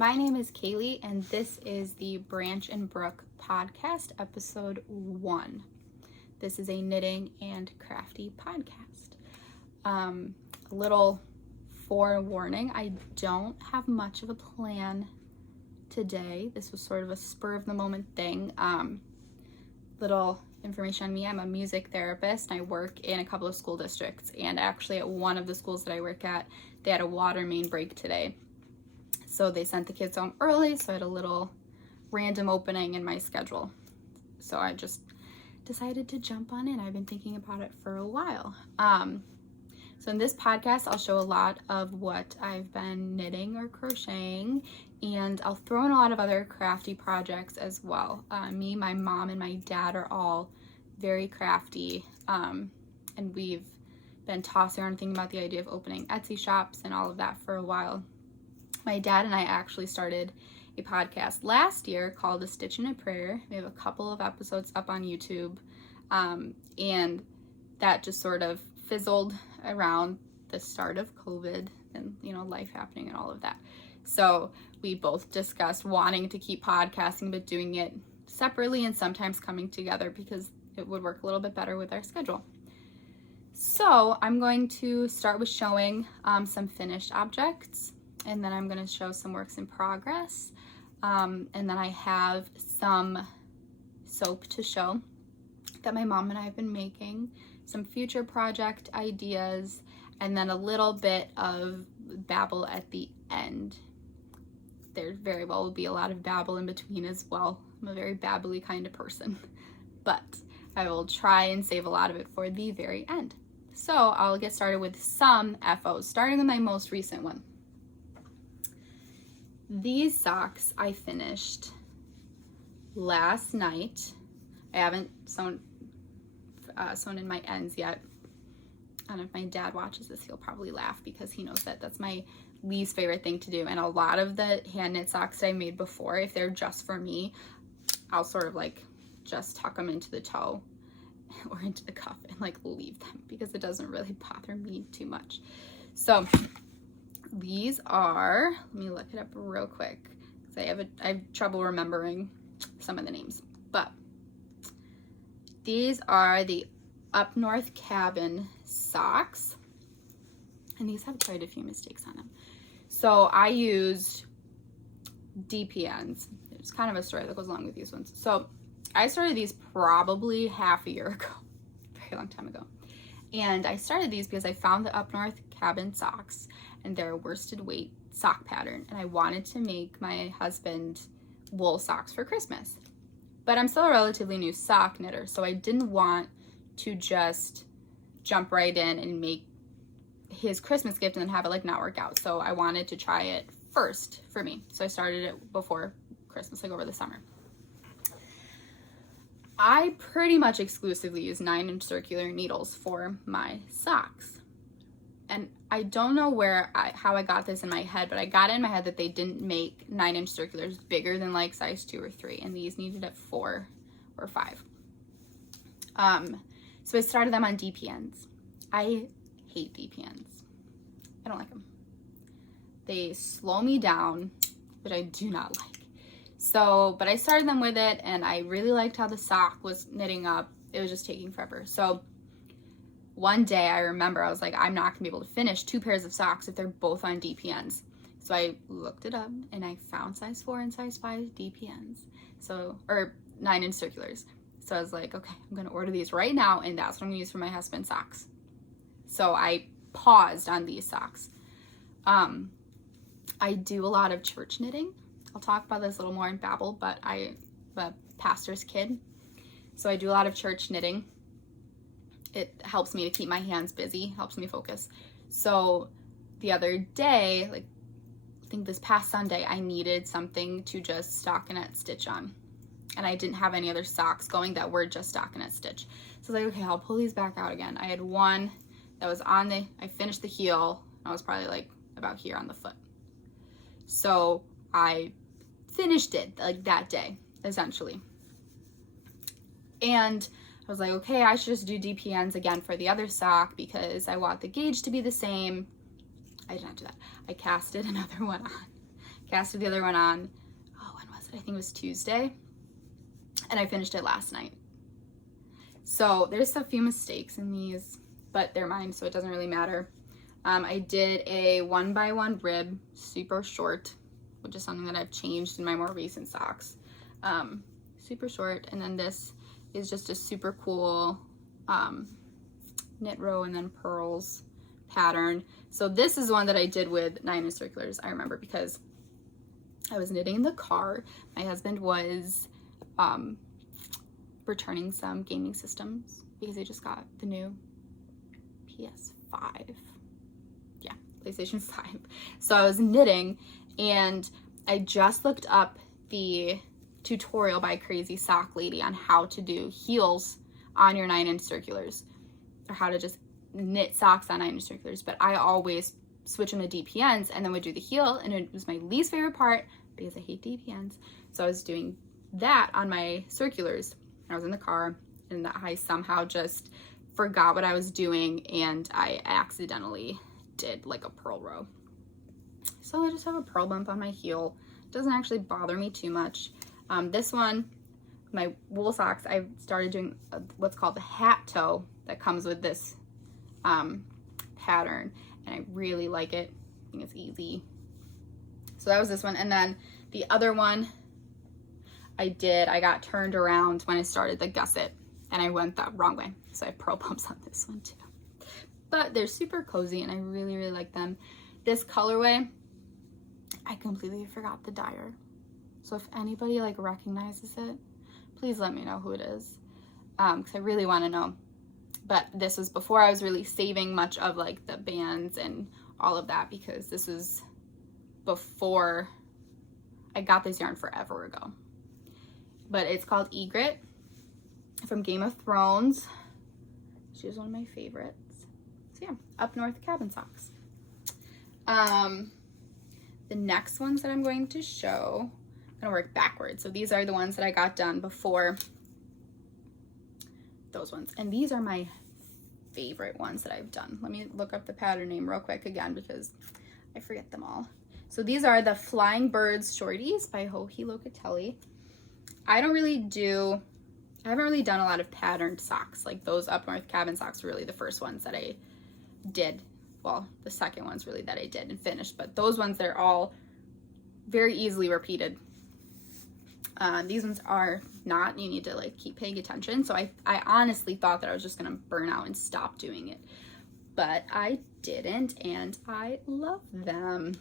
My name is Kaylee, and this is the Branch and Brook Podcast, episode 1. This is a knitting and crafty podcast. A little forewarning, I don't have much of a plan today. This was sort of a spur of the moment thing. Little information on me, I'm a music therapist. I work in a couple of school districts, and actually at one of the schools that I work at, they had a water main break today. So they sent the kids home early, so I had a little random opening in my schedule. So I just decided to jump on in. I've been thinking about it for a while. So in this podcast, I'll show a lot of what I've been knitting or crocheting, and I'll throw in a lot of other crafty projects as well. Me, my mom, and my dad are all very crafty, and we've been tossing around thinking about the idea of opening Etsy shops and all of that for a while. My dad and I actually started a podcast last year called A Stitch and a Prayer. We have a couple of episodes up on YouTube, and that just sort of fizzled around the start of COVID and, life happening and all of that. So we both discussed wanting to keep podcasting, but doing it separately and sometimes coming together because it would work a little bit better with our schedule. So I'm going to start with showing some finished objects, and then I'm going to show some works in progress, and then I have some soap to show that my mom and I have been making, some future project ideas, and then a little bit of babble at the end. There very well will be a lot of babble in between as well. I'm a very babbly kind of person, but I will try and save a lot of it for the very end. So I'll get started with some FOs, starting with my most recent one. These socks I finished last night. I haven't sewn in my ends yet. And if my dad watches this, he'll probably laugh because he knows that that's my least favorite thing to do. And a lot of the hand knit socks that I made before, if they're just for me, I'll sort of just tuck them into the toe or into the cuff and leave them because it doesn't really bother me too much. So these are, let me look it up real quick because I have trouble remembering some of the names, but these are the Up North Cabin socks, and these have quite a few mistakes on them. So I used DPNs. There's kind of a story that goes along with these ones. So I started these probably half a year ago, very long time ago. And I started these because I found the Up North Cabin socks and their worsted weight sock pattern, and I wanted to make my husband wool socks for Christmas. But I'm still a relatively new sock knitter, so I didn't want to just jump right in and make his Christmas gift and then have it not work out. So I wanted to try it first for me. So I started it before Christmas, over the summer. I pretty much exclusively use 9-inch circular needles for my socks. And I don't know how I got this in my head, but I got it in my head that they didn't make 9-inch circulars bigger than size 2 or 3, and these needed at 4 or 5. So I started them on DPNs. I hate DPNs. I don't like them. They slow me down, which I do not like. So, but I started them with it, and I really liked how the sock was knitting up. It was just taking forever. So one day I remember I was like, I'm not gonna be able to finish 2 pairs of socks if they're both on DPNs. So I looked it up and I found size 4 and size 5 DPNs. Or 9-inch circulars. So I was like, okay, I'm gonna order these right now, and that's what I'm gonna use for my husband's socks. So I paused on these socks. I do a lot of church knitting. I'll talk about this a little more in babble, but I'm a pastor's kid. So I do a lot of church knitting. It helps me to keep my hands busy, helps me focus. So the other day, I think this past Sunday, I needed something to just stockinette stitch on. And I didn't have any other socks going that were just stockinette stitch. So I was like, okay, I'll pull these back out again. I had one that was I finished the heel, and I was probably about here on the foot. So I finished it that day, essentially. And I was like, okay, I should just do DPNs again for the other sock because I want the gauge to be the same. I did not do that. I casted another one on. casted the other one on, when was it? I think it was Tuesday. And I finished it last night. So there's a few mistakes in these, but they're mine, so it doesn't really matter. I did a 1x1 rib, super short, which is something that I've changed in my more recent socks. Super short, and then this is just a super cool knit row and then pearls pattern. So this is one that I did with 9-inch circulars, I remember, because I was knitting in the car. My husband was returning some gaming systems because he just got the new PS5. Yeah, PlayStation 5. So I was knitting, and I just looked up the tutorial by Crazy Sock Lady on how to do heels on your 9-inch circulars, or how to just knit socks on 9-inch circulars. But I always switch them to DPNs and then would do the heel, and it was my least favorite part because I hate DPNs. So I was doing that on my circulars. I was in the car, and I somehow just forgot what I was doing, and I accidentally did like a purl row. So I just have a purl bump on my heel. It doesn't actually bother me too much. This one, my wool socks, I started doing what's called the hat toe that comes with this pattern, and I really like it. I think it's easy. So that was this one, and then the other one I got turned around when I started the gusset, and I went the wrong way. So I have pearl bumps on this one too. But they're super cozy, and I really, really like them. This colorway, I completely forgot the dyer. So if anybody like recognizes it, please let me know who it is, because I really want to know. But this was before I was really saving much of like the bands and all of that, because this was before I got this yarn forever ago. But it's called Ygritte from Game of Thrones. She was one of my favorites. So yeah, up north cabin socks. The next ones that I'm going to show, I'm gonna work backwards. So these are the ones that I got done before those ones. And these are my favorite ones that I've done. Let me look up the pattern name real quick again, because I forget them all. So these are the Flying Birds Shorties by Locatelli. I haven't really done a lot of patterned socks. Like those up north cabin socks were really the first ones that I did. Well, the second ones really that I did and finished, but those ones, they're all very easily repeated. These ones are not. You need to like keep paying attention. So I honestly thought that I was just gonna burn out and stop doing it, but I didn't, and I love them.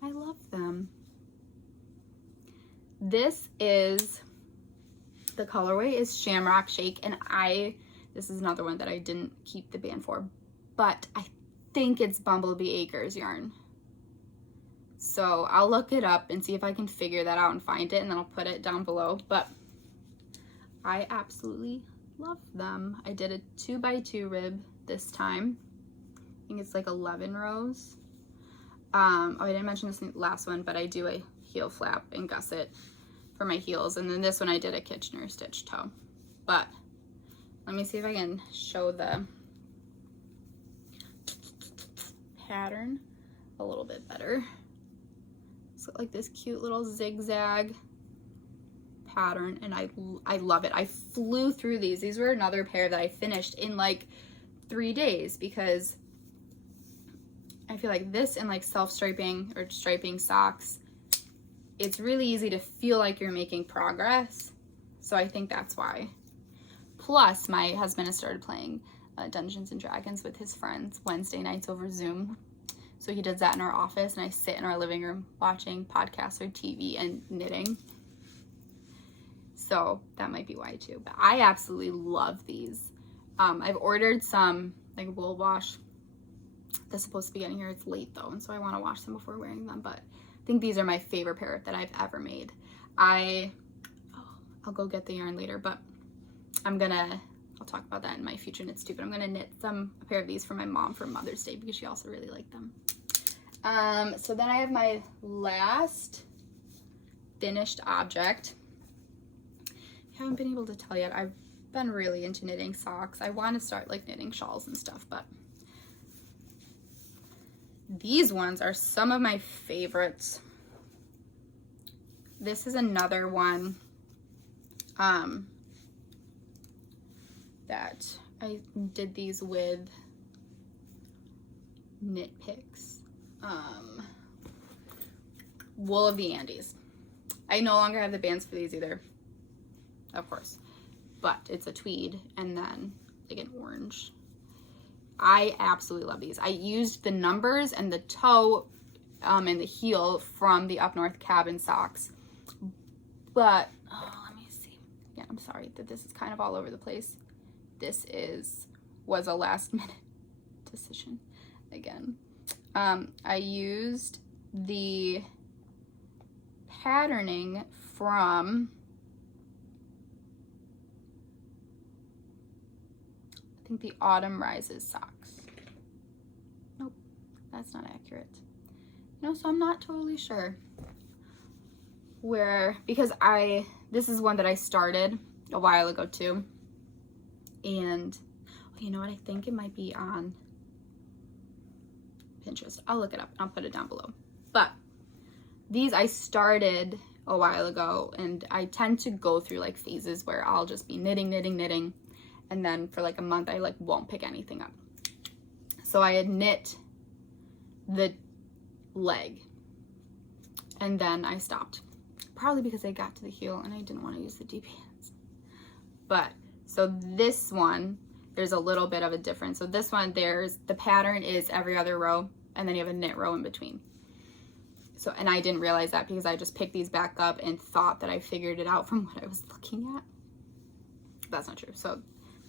I love them. This is, the colorway is Shamrock Shake, and this is another one that I didn't keep the band for, but I think it's Bumblebee Acres yarn. So I'll look it up and see if I can figure that out and find it, and then I'll put it down below. But I absolutely love them. I did a 2x2 rib this time. I think it's like 11 rows. I didn't mention this in the last one, but I do a heel flap and gusset for my heels, and then this one I did a Kitchener stitch toe. But let me see if I can show the pattern a little bit better. It's got like this cute little zigzag pattern, and I love it. I flew through these. These were another pair that I finished in like 3 days, because I feel like this and like self-striping or striping socks, it's really easy to feel like you're making progress. So I think that's why. Plus, my husband has started playing Dungeons and Dragons with his friends Wednesday nights over Zoom. So he does that in our office, and I sit in our living room watching podcasts or TV and knitting. So that might be why too. But I absolutely love these. I've ordered some like wool wash that's supposed to be getting here. It's late though, and so I want to wash them before wearing them. But I think these are my favorite pair that I've ever made. I'll go get the yarn later, but I'll talk about that in my future knits too. But I'm gonna knit a pair of these for my mom for Mother's Day, because she also really liked them. So then I have my last finished object. I haven't been able to tell yet. I've been really into knitting socks. I want to start like knitting shawls and stuff, but These ones are some of my favorites. This is another one that I did these with knit picks. Wool of the Andes. I no longer have the bands for these either, of course, but it's a tweed and then like an orange. I absolutely love these. I used the numbers and the toe and the heel from the Up North cabin socks, but let me see. Yeah, I'm sorry that this is kind of all over the place. This was a last minute decision again. I used the patterning from, I think, the Autumn Rises socks. Nope, that's not accurate. You know, so I'm not totally sure because this is one that I started a while ago too. And you know what, I think it might be on Pinterest. I'll look it up and I'll put it down below. But these I started a while ago, and I tend to go through like phases where I'll just be knitting, and then for like a month I like won't pick anything up. So I had knit the leg and then I stopped, probably because I got to the heel and I didn't want to use the deep hands. But so this one, there's a little bit of a difference. So this one, the pattern is every other row, and then you have a knit row in between. So, and I didn't realize that because I just picked these back up and thought that I figured it out from what I was looking at. That's not true. So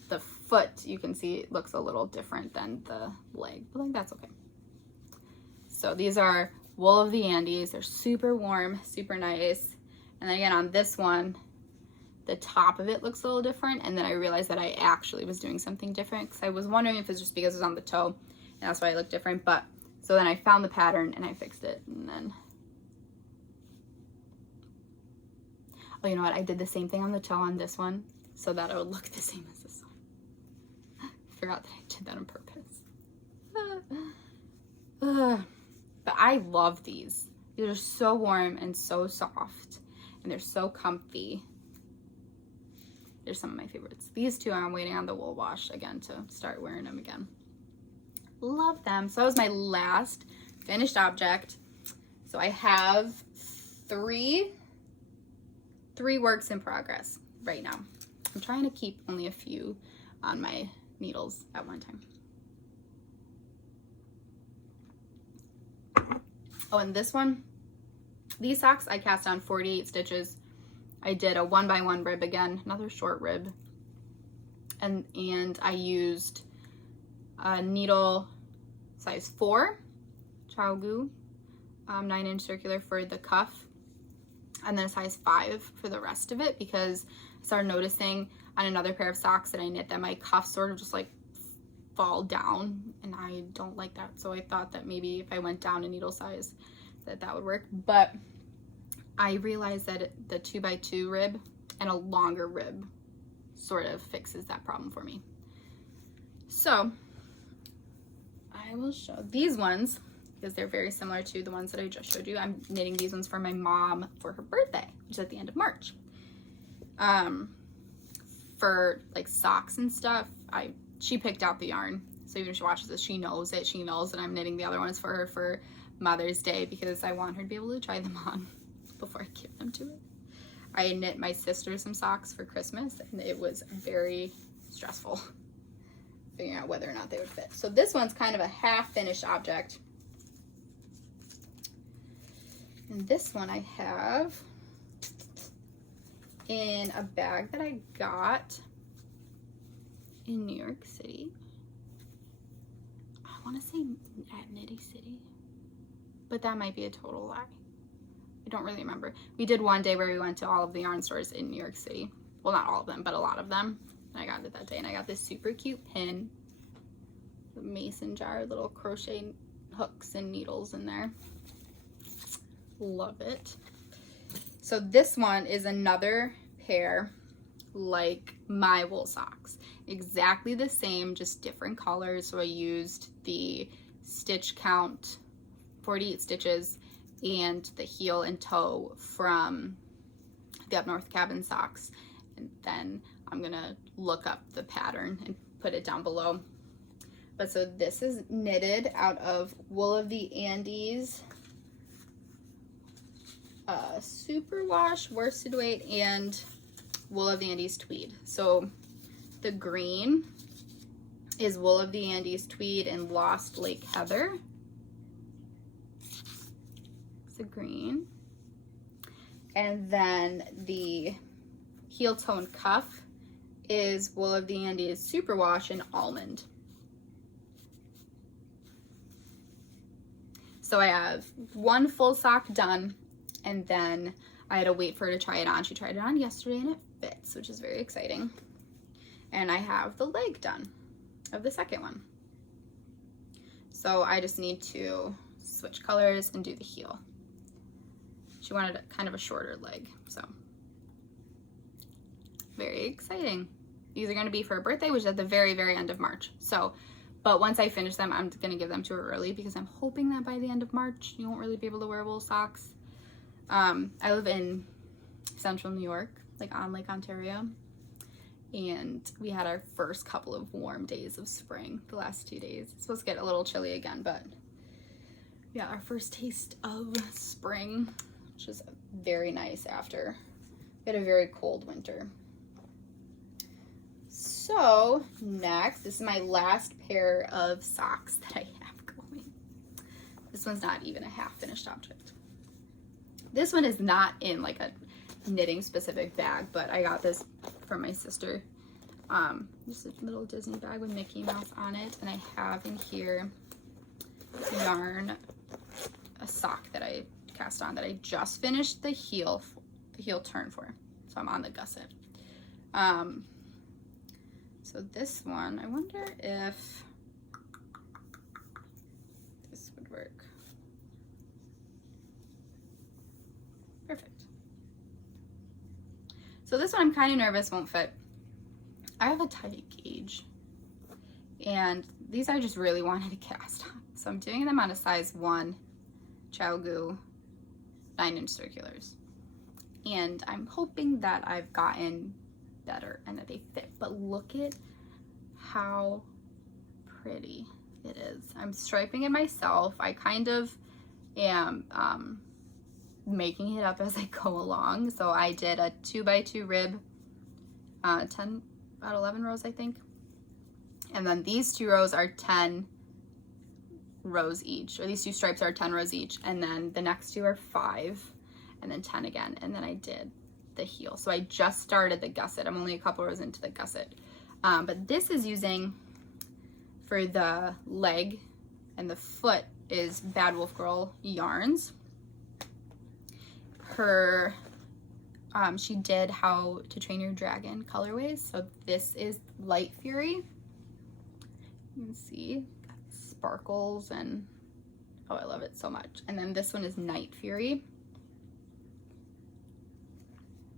the foot, you can see it looks a little different than the leg, but like that's okay. So these are Wool of the Andes. They're super warm, super nice. And then again on this one, the top of it looks a little different, and then I realized that I actually was doing something different because I was wondering if it's just because it was on the toe and that's why it looked different. But so then I found the pattern and I fixed it, and then oh, you know what, I did the same thing on the toe on this one so that it would look the same as this one. I forgot that I did that on purpose. But I love these. These are so warm and so soft, and they're so comfy. They're some of my favorites. These two, I'm waiting on the wool wash again to start wearing them again. Love them. So that was my last finished object. So I have three works in progress right now. I'm trying to keep only a few on my needles at one time. Oh, and this one, these socks I cast on 48 stitches. I did a 1x1 rib again, another short rib, and I used a needle size 4 Chao 9-inch circular for the cuff, and then a size 5 for the rest of it, because I started noticing on another pair of socks that I knit that my cuffs sort of just like fall down, and I don't like that. So I thought that maybe if I went down a needle size that would work, but I realized that the 2x2 rib and a longer rib sort of fixes that problem for me. So I will show these ones because they're very similar to the ones that I just showed you. I'm knitting these ones for my mom for her birthday, which is at the end of March. For like socks and stuff, she picked out the yarn. So even if she watches this, she knows it. She knows that I'm knitting the other ones for her for Mother's Day because I want her to be able to try them on before I give them to her. I knit my sister some socks for Christmas, and it was very stressful figuring out whether or not they would fit. So this one's kind of a half-finished object. And this one I have in a bag that I got in New York City. I want to say at Nitty City, but that might be a total lie. I don't really remember. We did one day where we went to all of the yarn stores in New York City. Well, not all of them, but a lot of them. And I got it that day, and I got this super cute pin, the mason jar, little crochet hooks and needles in there. Love it. So this one is another pair like my wool socks. Exactly the same, just different colors. So I used the stitch count 48 stitches and the heel and toe from the Up North Cabin socks. And then I'm gonna look up the pattern and put it down below. But so this is knitted out of Wool of the Andes, Superwash, worsted weight, and Wool of the Andes Tweed. So the green is Wool of the Andes Tweed and Lost Lake Heather. It's the green. And then the heel tone cuff is Wool of the Andes Superwash and Almond. So I have one full sock done, and then I had to wait for her to try it on. She tried it on yesterday and it fits, which is very exciting. And I have the leg done of the second one. So I just need to switch colors and do the heel. She wanted kind of a shorter leg, so very exciting. These are going to be for her birthday, which is at the very, very end of March. So, but once I finish them, I'm going to give them to her early because I'm hoping that by the end of March, you won't really be able to wear wool socks. I live in central New York, like on Lake Ontario, and we had our first couple of warm days of spring the last 2 days. It's supposed to get a little chilly again, but yeah, our first taste of spring, which is very nice after we had a very cold winter. So next, this is my last pair of socks that I have going. This one's not even a half finished object. This one is not in like a knitting specific bag, but I got this from my sister. Just a little Disney bag with Mickey Mouse on it, and I have in here yarn, a sock that I cast on that I just finished the heel turn for, so I'm on the gusset. So this one, I wonder if this would work. Perfect. So this one I'm kind of nervous won't fit. I have a tight gauge, and these I just really wanted to cast on. So I'm doing them on a size 1 ChowGoo 9-inch circulars. And I'm hoping that I've gotten better and that they fit. But look at how pretty it is. I'm striping it myself. I kind of am making it up as I go along. So I did a 2x2 rib, 10, about 11 rows, I think. And then these 2 rows are 10 rows each, or these 2 stripes are 10 rows each. And then the next 2 are 5, and then 10 again. And then I did the heel. So I just started the gusset. I'm only a couple rows into the gusset. But this is using, for the leg and the foot, is Bad Wolf Girl yarns. Her, she did How to Train Your Dragon colorways. So this is Light Fury. You can see, got sparkles, and oh, I love it so much. And then this one is Night Fury.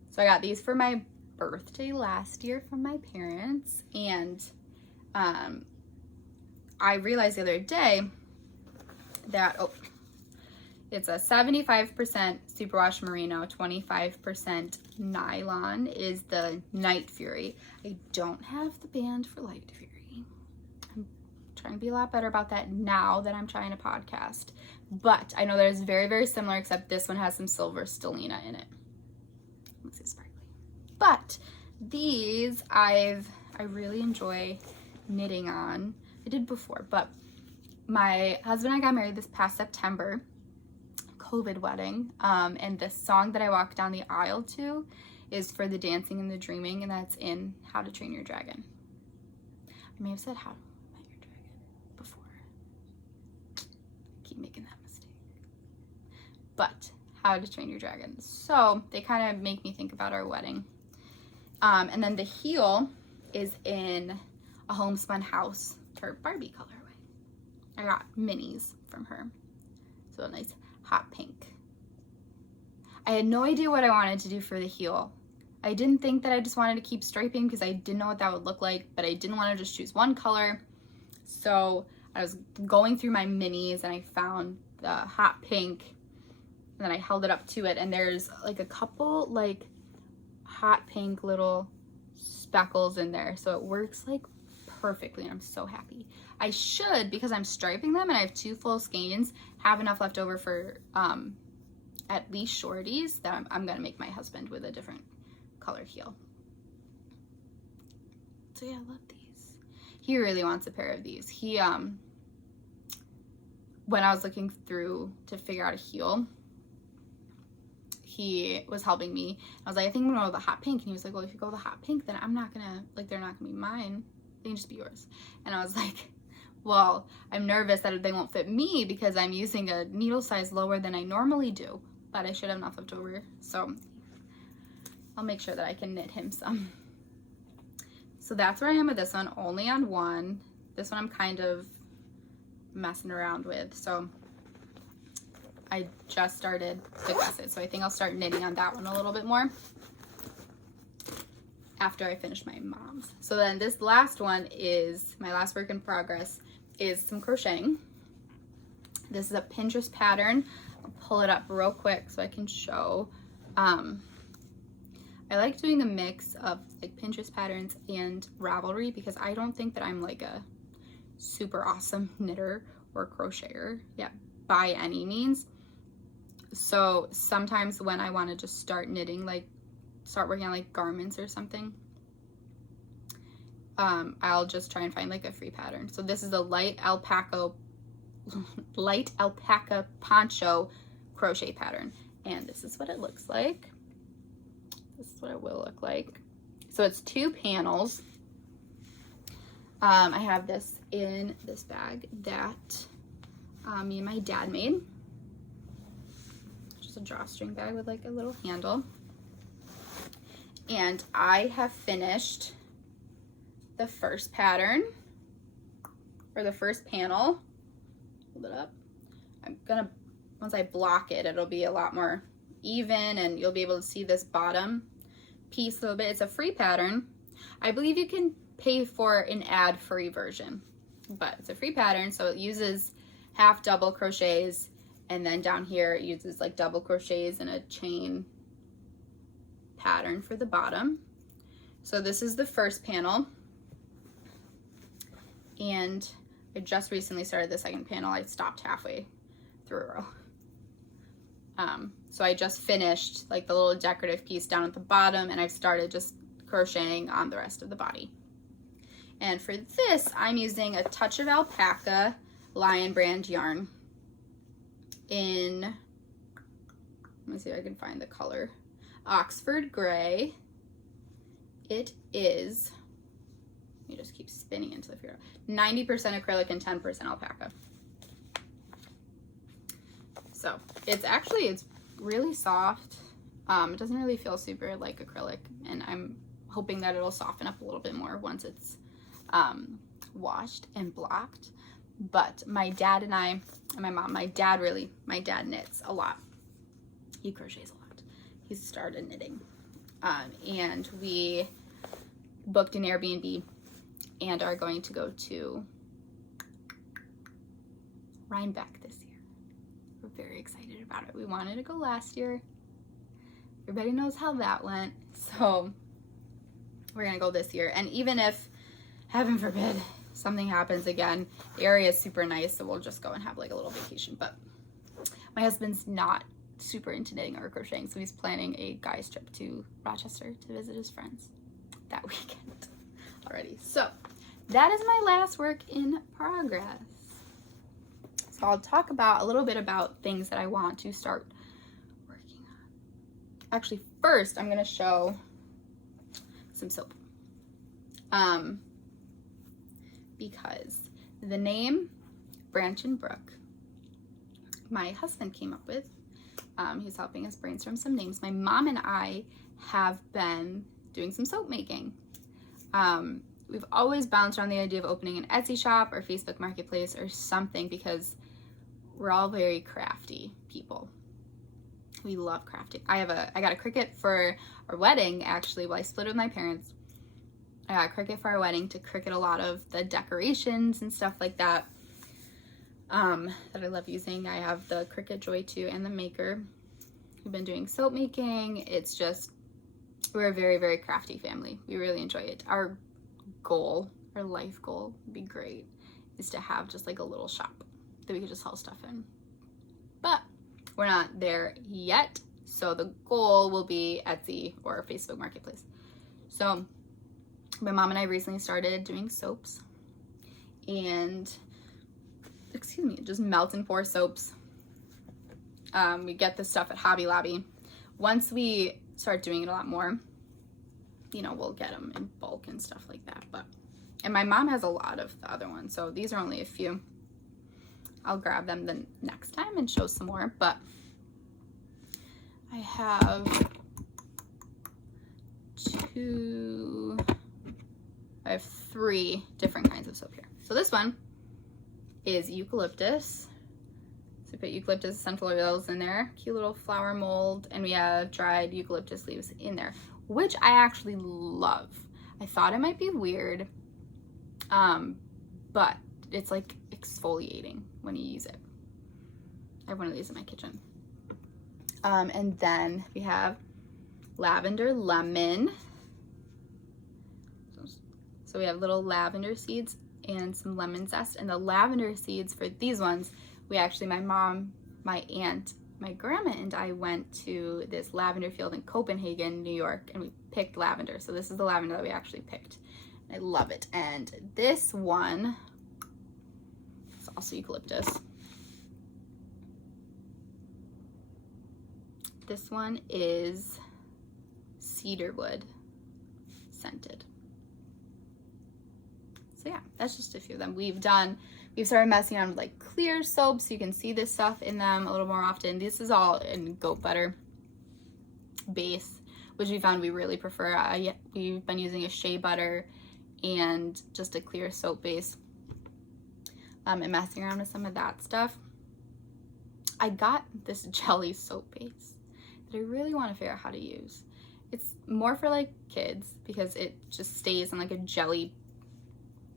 So I got these for my birthday last year from my parents, and I realized the other day that, it's a 75% Superwash Merino, 25% nylon is the Night Fury. I don't have the band for Light Fury. I'm trying to be a lot better about that now that I'm trying to podcast. But I know that it's very, very similar, except this one has some silver stellina in it. Makes it sparkly. But these I really enjoy knitting on. I did before, but my husband and I got married this past September. COVID wedding, and the song that I walk down the aisle to is For the Dancing and the Dreaming, and that's in How to Train Your Dragon. I may have said How to Met Your Dragon before. I keep making that mistake. But How to Train Your Dragon. So they kind of make me think about our wedding. And then the heel is in A Homespun House, her Barbie colorway. I got minis from her. So a nice hot pink. I had no idea what I wanted to do for the heel. I didn't think that I just wanted to keep striping because I didn't know what that would look like, but I didn't want to just choose one color. So I was going through my minis and I found the hot pink, and then I held it up to it, and there's like a couple like hot pink little speckles in there, so it works like perfectly, and I'm so happy. I should, because I'm striping them and I have 2 full skeins, have enough left over for at least Shorties that I'm gonna make my husband with a different color heel. So yeah, I love these. He really wants a pair of these. He when I was looking through to figure out a heel, he was helping me. I was like, I think I'm gonna go with the hot pink, and he was like, well, if you go with the hot pink, then I'm not gonna, like, they're not gonna be mine, they can just be yours. And I was like, well, I'm nervous that they won't fit me because I'm using a needle size lower than I normally do, but I should have enough left over, so I'll make sure that I can knit him some. So that's where I am with this one, only on one. This one I'm kind of messing around with, so I just started the gusset, so I think I'll start knitting on that one a little bit more after I finish my mom's. So then this last one is, my last work in progress, is some crocheting. This is a Pinterest pattern. I'll pull it up real quick so I can show. I like doing a mix of like Pinterest patterns and Ravelry because I don't think that I'm like a super awesome knitter or crocheter yet by any means. So sometimes when I want to just start knitting, like start working on like garments or something, I'll just try and find like a free pattern. So this is the light alpaca poncho crochet pattern, and this is what it looks like. This is what it will look like. So it's 2 panels. I have this in this bag that me and my dad made. Just a drawstring bag with like a little handle. And I have finished the first pattern, or the first panel. Hold it up. I'm gonna, once I block it, it'll be a lot more even and you'll be able to see this bottom piece a little bit. It's a free pattern. I believe you can pay for an ad-free version, but it's a free pattern, so it uses half double crochets, and then down here it uses like double crochets and a chain pattern for the bottom. So this is the first panel, and I just recently started the second panel. I stopped halfway through a row. So I just finished like the little decorative piece down at the bottom, and I've started just crocheting on the rest of the body. And for this, I'm using a touch of alpaca Lion brand yarn in, let me see if I can find the color, Oxford Gray. It is, let me just keep spinning until I figure out, 90% acrylic and 10% alpaca. So it's actually, it's really soft. It doesn't really feel super like acrylic, and I'm hoping that it'll soften up a little bit more once it's washed and blocked. But my dad and I, and my mom, my dad knits a lot. He crochets a lot. He started knitting. And we booked an Airbnb and are going to go to Rhinebeck this year. We're very excited about it. We wanted to go last year. Everybody knows how that went. So we're gonna go this year. And even if, heaven forbid, something happens again, the area is super nice, so we'll just go and have like a little vacation. But my husband's not super into knitting or crocheting, so he's planning a guy's trip to Rochester to visit his friends that weekend already. So that is my last work in progress. So I'll talk about a little bit about things that I want to start working on. Actually, first I'm gonna show some soap. Because the name Branch and Brook, my husband came up with. He's helping us brainstorm some names. My mom and I have been doing some soap making. We've always bounced around the idea of opening an Etsy shop or Facebook Marketplace or something because we're all very crafty people. We love crafting. I got a Cricut for our wedding, actually. Well, I split with my parents. I got a Cricut for our wedding to Cricut a lot of the decorations and stuff like that. that I love using. I have the Cricut Joy 2 and the Maker. We've been doing soap making. It's just, we're a very, very crafty family. We really enjoy it. Our life goal would be great, is to have just like a little shop that we could just sell stuff in. But we're not there yet. So the goal will be Etsy or Facebook Marketplace. So my mom and I recently started doing soaps, and just melt and pour soaps. We get this stuff at Hobby Lobby. Once we start doing it a lot more, we'll get them in bulk and stuff like that. And my mom has a lot of the other ones, so these are only a few. I'll grab them the next time and show some more, but I have 3 different kinds of soap here. So this one is eucalyptus. So we put eucalyptus essential oils in there, cute little flower mold, and we have dried eucalyptus leaves in there, which I actually love. I thought it might be weird, but it's like exfoliating when you use it. I have one of these in my kitchen. And then we have lavender lemon. So we have little lavender seeds and some lemon zest. And the lavender seeds for these ones, my mom, my aunt, my grandma, and I went to this lavender field in Copenhagen, New York, and we picked lavender. So this is the lavender that we actually picked. I love it. And this one is also eucalyptus. This one is cedarwood scented. So yeah, that's just a few of them. We've started messing around with like clear soaps, so you can see this stuff in them a little more often. This is all in goat butter base, which we found we really prefer. We've been using a shea butter and just a clear soap base, and messing around with some of that stuff. I got this jelly soap base that I really want to figure out how to use. It's more for like kids because it just stays in like a jelly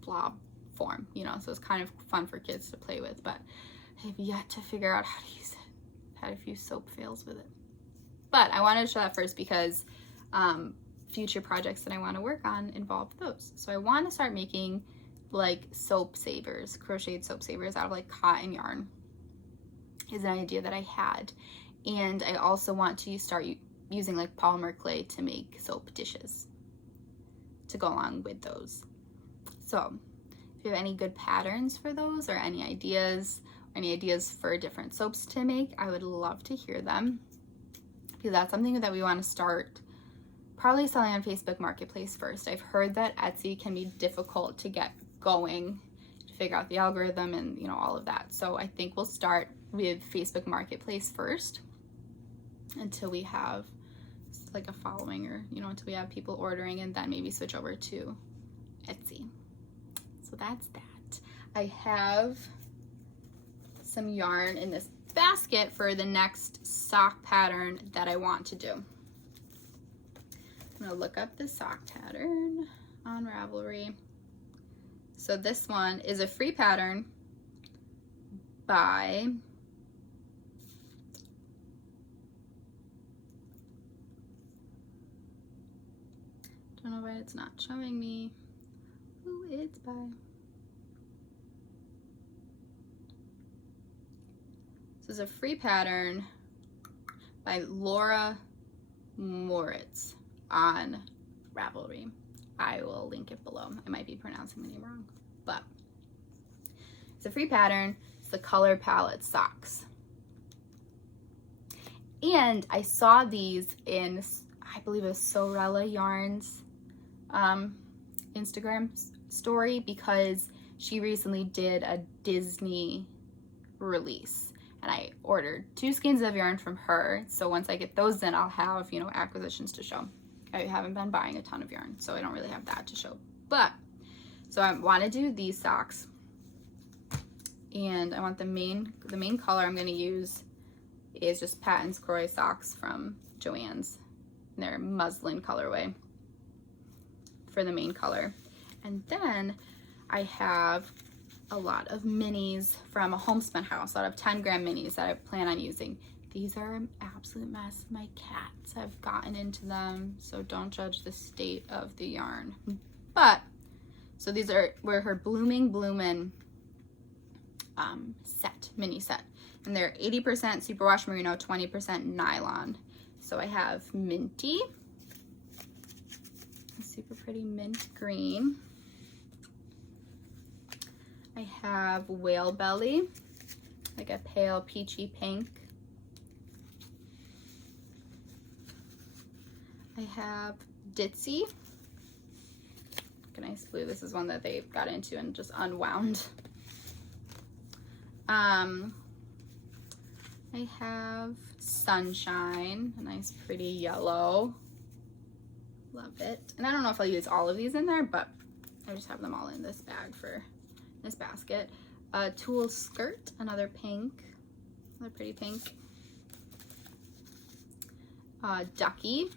blob form, so it's kind of fun for kids to play with, but I have yet to figure out how to use it. I've had a few soap fails with it, but I wanted to show that first because future projects that I want to work on involve those. So I want to start making like soap savers, crocheted soap savers out of like cotton yarn is an idea that I had. And I also want to start using like polymer clay to make soap dishes to go along with those. So if you have any good patterns for those, or any ideas for different soaps to make, I would love to hear them, because that's something that we want to start probably selling on Facebook Marketplace first. I've heard that Etsy can be difficult to get going, to figure out the algorithm and all of that. So I think we'll start with Facebook Marketplace first until we have like a following, or until we have people ordering, and then maybe switch over to Etsy. So that's that. I have some yarn in this basket for the next sock pattern that I want to do. I'm gonna look up the sock pattern on Ravelry. So this one is a free pattern by don't know why it's not showing me who it's by. This is a free pattern by Laura Moritz on Ravelry. I will link it below. I might be pronouncing the name wrong, but it's a free pattern. It's the color palette socks. And I saw these in, I believe it was Sorella Yarns Instagram story, because she recently did a Disney release, and I ordered 2 skeins of yarn from her. So once I get those in, I'll have, acquisitions to show. I haven't been buying a ton of yarn, so I don't really have that to show. But, so I want to do these socks, and I want the main color I'm going to use is just Patton's Croy socks from Joann's. They're muslin colorway for the main color. And then I have a lot of minis from A Homespun House, out of 10-gram minis that I plan on using. These are an absolute mess. My cats have gotten into them, so don't judge the state of the yarn. But, so these were her Bloomin' mini set. And they're 80% superwash merino, 20% nylon. So I have Minty, a super pretty mint green. I have Whale Belly, like a pale peachy pink. I have Ditzy, like a nice blue. This is one that they got into and just unwound. I have Sunshine, a nice pretty yellow. Love it. And I don't know if I'll use all of these in there, but I just have them all in this bag for this basket. Tulle Skirt, another pink, another pretty pink. Ducky,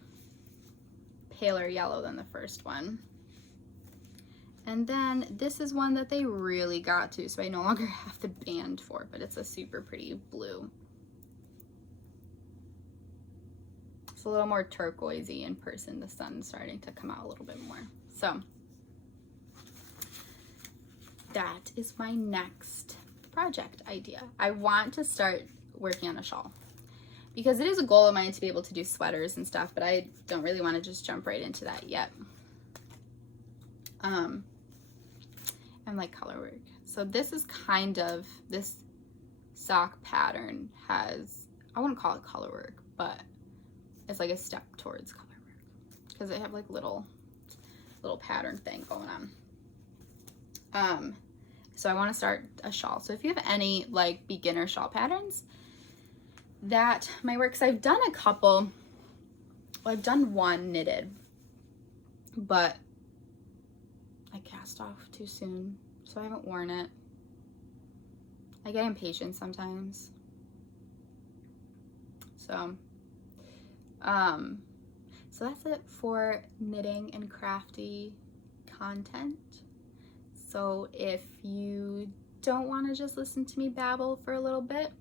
paler yellow than the first one. And then this is one that they really got to, so I no longer have the band for, but it's a super pretty blue. It's a little more turquoisey in person. The sun's starting to come out a little bit more. So that is my next project idea. I want to start working on a shawl because it is a goal of mine to be able to do sweaters and stuff, but I don't really want to just jump right into that yet. And like color work. So this is kind of, this sock pattern has, I wouldn't call it color work, but it's like a step towards color work because they have like little pattern thing going on. So I want to start a shawl. So if you have any like beginner shawl patterns, that might work. Because I've done a couple. Well, I've done one knitted, but I cast off too soon, so I haven't worn it. I get impatient sometimes. So that's it for knitting and crafty content. So if you don't want to just listen to me babble for a little bit,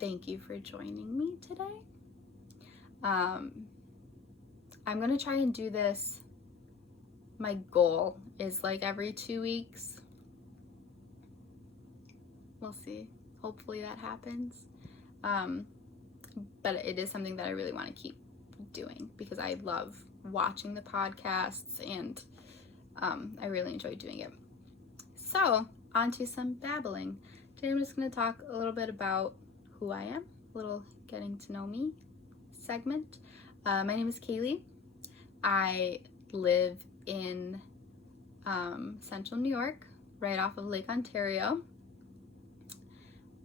thank you for joining me today. I'm gonna try and do this. My goal is like every 2 weeks. We'll see. Hopefully that happens. But it is something that I really want to keep doing because I love watching the podcasts and I really enjoy doing it. So, on to some babbling. Today I'm just going to talk a little bit about who I am, a little getting to know me segment. My name is Kaylee. I live in central New York, right off of Lake Ontario.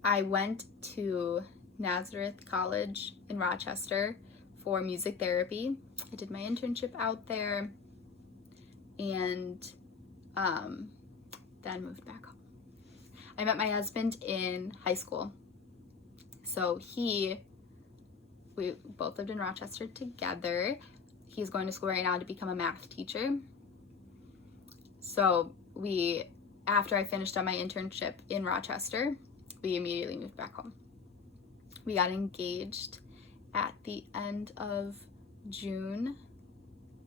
I went to Nazareth College in Rochester for music therapy. I did my internship out there and then moved back home. I met my husband in high school. So we both lived in Rochester together. He's going to school right now to become a math teacher. So after I finished on my internship in Rochester, we immediately moved back home. We got engaged at the end of June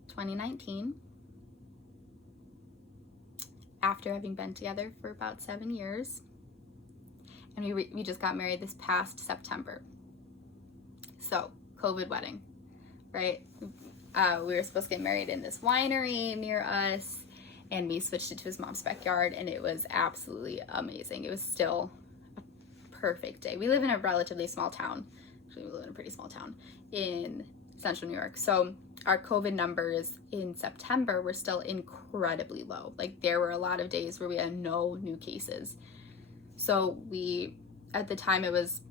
2019 after having been together for about 7 years. And we just got married this past September. So, COVID wedding, right? We were supposed to get married in this winery near us, and we switched it to his mom's backyard, and it was absolutely amazing. It was still a perfect day. We live in a relatively small town. Actually, we live in a pretty small town in central New York. So our COVID numbers in September were still incredibly low. Like, there were a lot of days where we had no new cases. So at the time it was,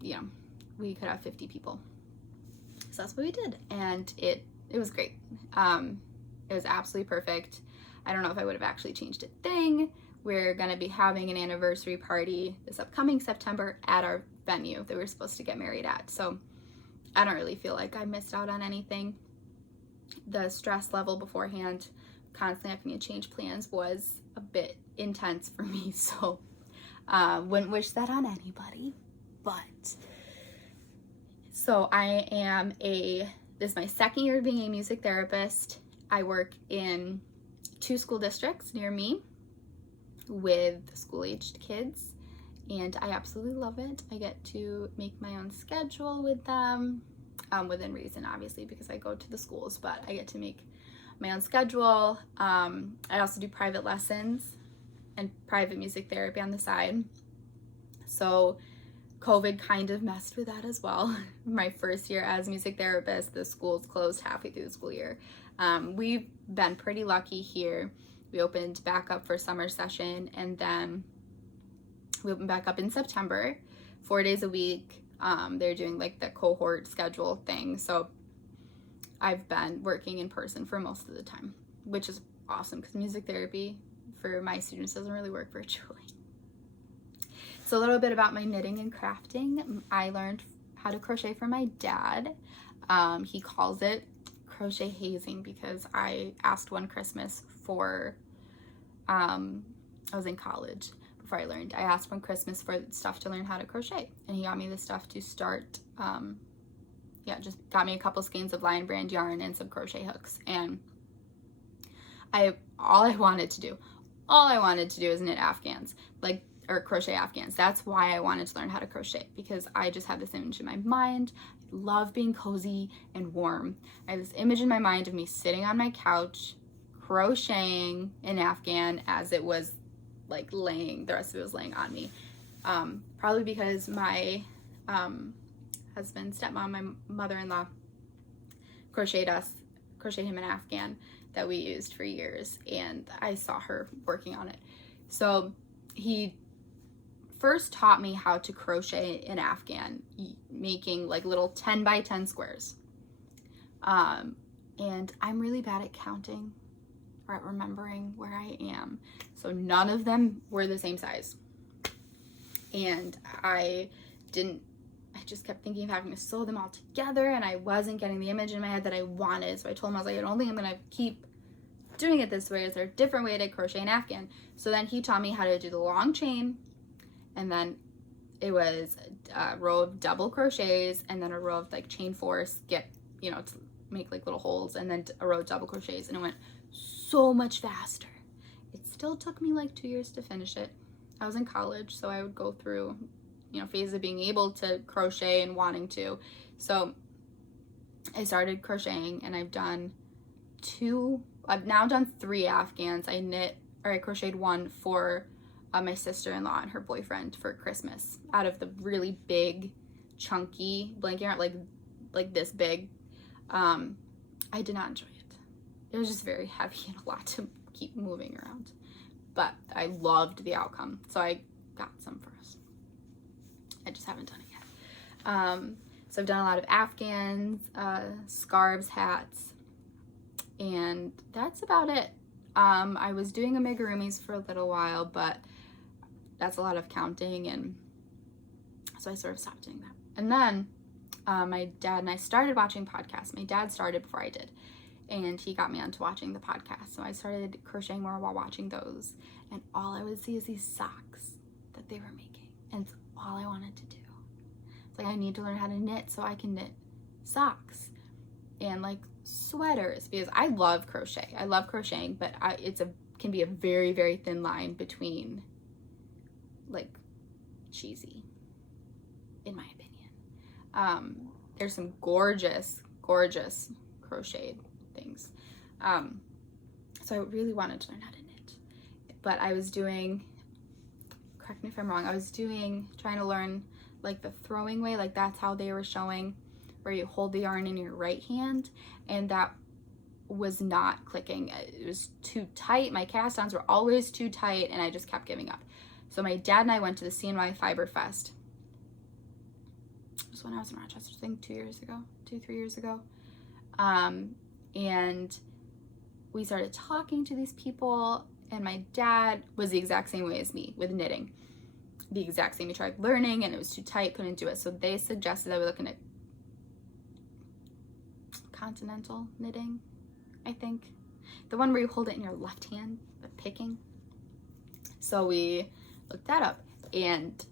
we could have 50 people. So that's what we did. And it was great. It was absolutely perfect. I don't know if I would have actually changed a thing. We're going to be having an anniversary party this upcoming September at our venue that we were supposed to get married at. So I don't really feel like I missed out on anything. The stress level beforehand, constantly having to change plans, was a bit intense for me, so wouldn't wish that on anybody. But so this is my second year being a music therapist. I work in 2 school districts near me with school-aged kids, and I absolutely love it. I get to make my own schedule with them, within reason, obviously, because I go to the schools, but I get to make my own schedule. I also do private lessons and private music therapy on the side. So COVID kind of messed with that as well. My first year as music therapist, the schools closed halfway through the school year. We've been pretty lucky here. We opened back up for summer session, and then we opened back up in September, 4 days a week. They're doing like the cohort schedule thing. So I've been working in person for most of the time, which is awesome because music therapy for my students doesn't really work virtually. So a little bit about my knitting and crafting. I learned how to crochet from my dad. He calls it crochet hazing because I asked one Christmas for, I was in college before I learned. I asked one Christmas for stuff to learn how to crochet, and he got me the stuff to start, just got me a couple skeins of Lion Brand yarn and some crochet hooks, and all I wanted to do is knit Afghans, or crochet Afghans. That's why I wanted to learn how to crochet, because I just have this image in my mind. I love being cozy and warm. I have this image in my mind of me sitting on my couch, crocheting an Afghan as it was like the rest of it was laying on me. Probably because my husband, stepmom, my mother-in-law crocheted him an Afghan that we used for years, and I saw her working on it. So he first taught me how to crochet an Afghan, making like little 10 by 10 squares. And I'm really bad at counting or at remembering where I am. So none of them were the same size. And I just kept thinking of having to sew them all together, and I wasn't getting the image in my head that I wanted. So I told him, I was like, I don't think I'm gonna keep doing it this way. Is there a different way to crochet an Afghan? So then he taught me how to do the long chain, and then it was a row of double crochets, and then a row of like chain 4, skip, to make like little holes, and then a row of double crochets, and it went so much faster. It still took me like 2 years to finish it. I was in college, so I would go through phases of being able to crochet and wanting to. So I started crocheting, and I've now done 3 Afghans. I crocheted one for my sister-in-law and her boyfriend for Christmas out of the really big, chunky blanket yarn, like this big. I did not enjoy it. It was just very heavy and a lot to keep moving around. But I loved the outcome, so I got some for us. I just haven't done it yet. So I've done a lot of Afghans, scarves, hats, and that's about it. I was doing amigurumis for a little while, but that's a lot of counting, and so I sort of stopped doing that. And then my dad and I started watching podcasts. My dad started before I did, and he got me onto watching the podcast. So I started crocheting more while watching those, and all I would see is these socks that they were making, and it's all I wanted to do. It's like, I need to learn how to knit so I can knit socks and like sweaters, because I love crochet. I love crocheting, but can be a very, very thin line between like cheesy, in my opinion. There's some gorgeous crocheted things. So I really wanted to learn how to knit, but I was doing, correct me if I'm wrong, trying to learn like the throwing way, like that's how they were showing, where you hold the yarn in your right hand, and that was not clicking. It was too tight. My cast-ons were always too tight, and I just kept giving up. So my dad and I went to the CNY Fiber Fest. It was when I was in Rochester, I think 3 years ago. And we started talking to these people, and my dad was the exact same way as me with knitting. The exact same. He tried learning, and it was too tight, couldn't do it. So they suggested that we looking at continental knitting, I think. The one where you hold it in your left hand, the picking. So we looked that up, and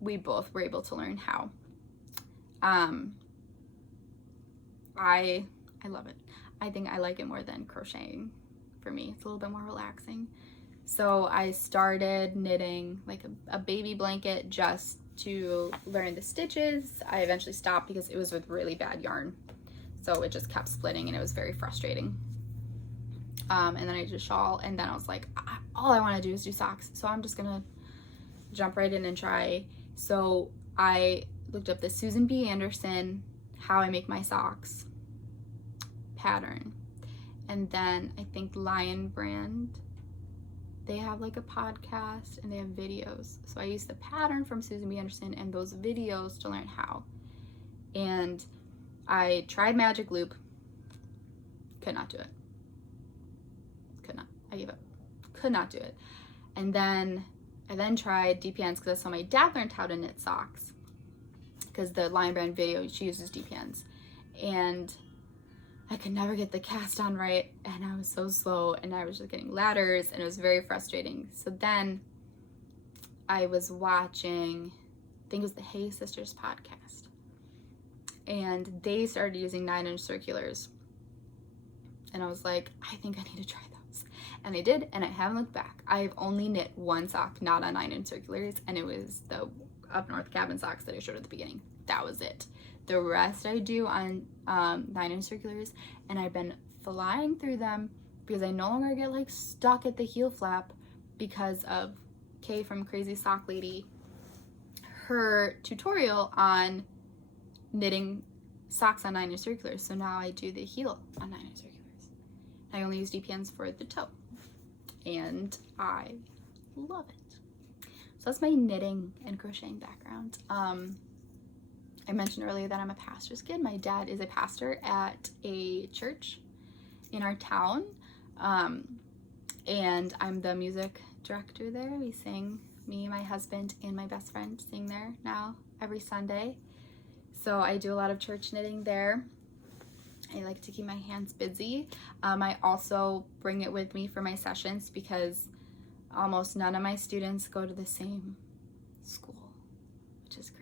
we both were able to learn how. I love it. I think I like it more than crocheting. For me, it's a little bit more relaxing. So I started knitting like a baby blanket just to learn the stitches. I eventually stopped because it was with really bad yarn, so it just kept splitting and it was very frustrating. And then I did a shawl, and then I was like, all I want to do is do socks, so I'm just gonna jump right in and try. So I looked up the Susan B. Anderson How I Make My Socks pattern, and then I think Lion Brand, they have like a podcast and they have videos. So I used the pattern from Susan B. Anderson and those videos to learn how. And I tried Magic Loop, could not do it. I gave up. Could not do it. And then I tried DPNs because I saw my dad learned how to knit socks, because the Lion Brand video, she uses DPNs, and I could never get the cast on right, and I was so slow, and I was just getting ladders, and it was very frustrating. So then I was watching, I think it was the Hey Sisters podcast, and they started using 9-inch circulars, and I was like, I think I need to try those. And I did, and I haven't looked back. I've only knit one sock not on 9-inch circulars, and it was the Up North cabin socks that I showed at the beginning. That was it. The rest I do on 9-inch circulars, and I've been flying through them because I no longer get like stuck at the heel flap because of Kay from Crazy Sock Lady, her tutorial on knitting socks on 9-inch circulars. So now I do the heel on 9-inch circulars. I only use DPNs for the toe, and I love it. So that's my knitting and crocheting background. I mentioned earlier that I'm a pastor's kid. My dad is a pastor at a church in our town, and I'm the music director there. We sing, me, my husband, and my best friend sing there now every Sunday. So I do a lot of church knitting there. I like to keep my hands busy. I also bring it with me for my sessions because almost none of my students go to the same school, which is great.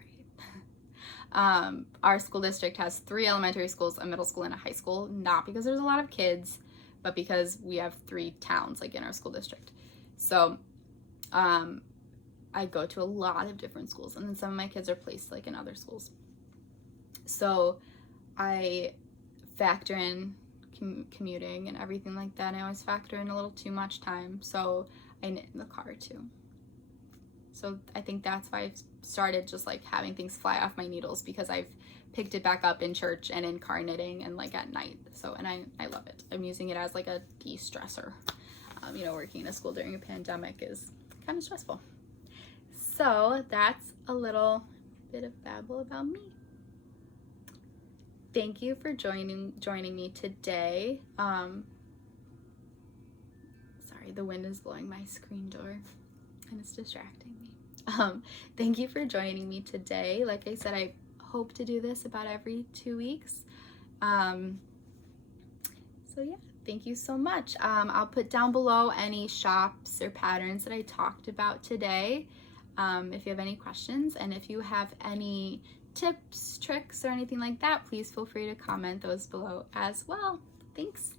Our school district has 3 elementary schools, a middle school, and a high school, not because there's a lot of kids, but because we have 3 towns like in our school district. So I go to a lot of different schools, and then some of my kids are placed like in other schools. So I factor in commuting and everything like that. I always factor in a little too much time, so I knit in the car too. So I think that's why I've started just like having things fly off my needles, because I've picked it back up in church and in car knitting and like at night. So, and I love it. I'm using it as like a de-stressor. Working in a school during a pandemic is kind of stressful. So that's a little bit of babble about me. Thank you for joining me today. Sorry, the wind is blowing my screen door and it's distracting me. Thank you for joining me today. Like I said, I hope to do this about every 2 weeks. So yeah, thank you so much. I'll put down below any shops or patterns that I talked about today, if you have any questions, and if you have any tips, tricks, or anything like that, please feel free to comment those below as well. Thanks.